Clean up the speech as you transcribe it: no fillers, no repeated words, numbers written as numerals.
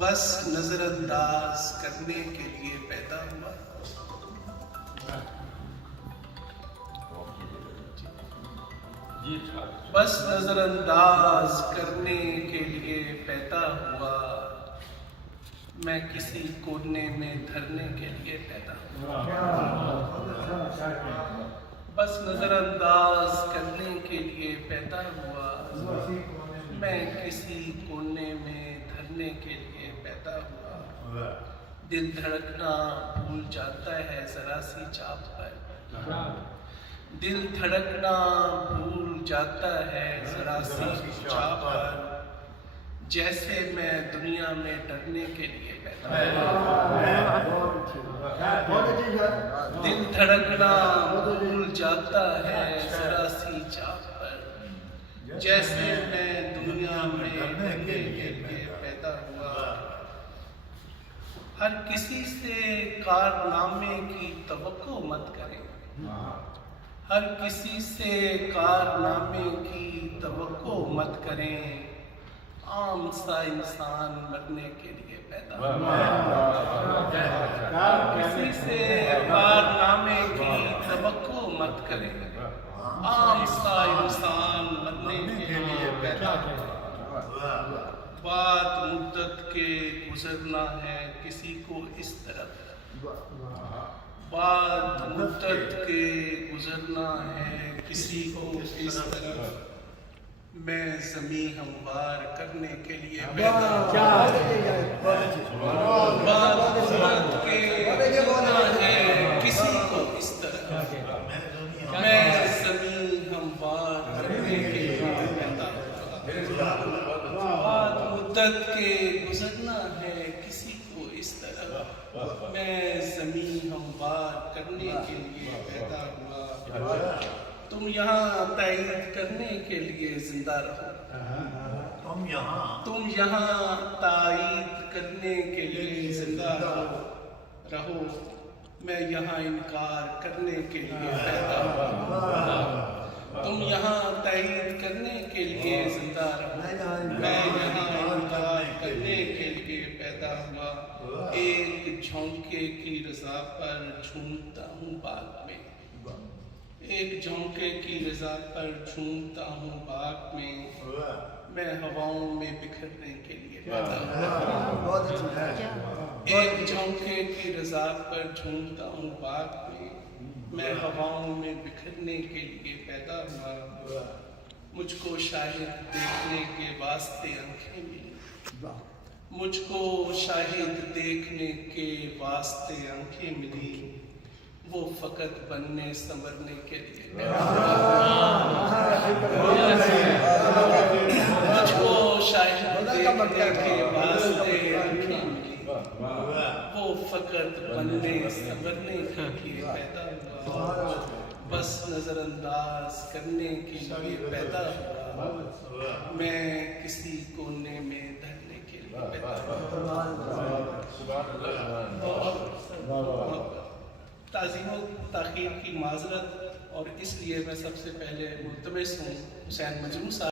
بس نظر انداز کرنے کے لیے پیدا ہوا. بس نظر انداز کرنے کے لیے پیدا ہوا. میں کسی کونے میں دھرنے کے لیے پیدا ہوا. بس نظر انداز کرنے کے لیے پیدا ہوا. میں کسی کونے میں دھرنے کے لیے پیدا ہوا. دل دھڑکنا بھول جاتا ہے ذرا سی چاپ پر. دل دھڑکنا بھول جاتا ہے ذرا سی چاپ پر. جیسے میں دنیا میں ڈرنے کے لیے پیدا ہوا. دل دھڑکنا بھول جاتا ہے ذرا سی چاپ پر. جیسے میں دنیا میں ڈرنے کے لیے پیدا ہوا. ہر کسی سے کارنامے کی توقع مت کریں. ہر کسی سے کارنامے کی توقع مت کریں. عام سا انسان مرنے کے لیے پیدا ہوا. ہر کسی سے کارنامے کی توقع مت کریں. عام سا انسان مرنے کے لیے پیدا ہوا. بات مدت کے گزرنا ہے کسی کو اس طرف. بات مدت کے گزرنا ہے کسی کو اس طرف. میں زمین ہموار کرنے کے لیے پیدا ہوا. بات مدت کے گزرنا ہے کسی کو اس طرف. میں زمین ہموار کرنے کے لیے پیدا ہوا. بات مدت کے گزرنا ہے کسی کو اس طرف. میں زمین ہموار کرنے کے لیے پیدا ہوا. تم یہاں تائید کرنے کے لیے زندہ رہو. تم یہاں تائید کرنے کے لیے زندہ رہو. میں یہاں انکار کرنے کے لیے پیدا ہوا. تم یہاں تائید کرنے کے لیے زندہ رہو. میں یہاں انکار کرنے کے لیے پیدا ہوا. ایک جھونکے کی رضا پر جھومتا ہوں باغ میں. ایک جھونکے کی رضا پر جھومتا ہوں باغ میں. میں ہواؤں میں بکھرنے کے لیے پیدا ہوا. ایک جھونکے کی رضا پر جھومتا ہوں باغ میں. میں ہواؤں میں بکھرنے کے لیے پیدا ہوا. مجھ کو شاہد دیکھنے کے واسطے آنکھیں ملی. مجھ کو شاہد دیکھنے کے واسطے آنکھیں ملی. وہ فقط بننے سنورنے کے لیے پیدا ہوا. مجھ کو شاہد دیکھنے کے واسطے آنکھیں ملی. وہ فقط بننے سنورنے کے لیے پیدا ہوا. بس نظر انداز کرنے کے لیے پیدا ہوا. میں کسی کونے میں دھرنے کے لیے پیدا ہوا. تعظیم و تاخیر کی معذرت. اور اس لیے میں سب سے پہلے ملتمس ہوں حسین مجروح صاحب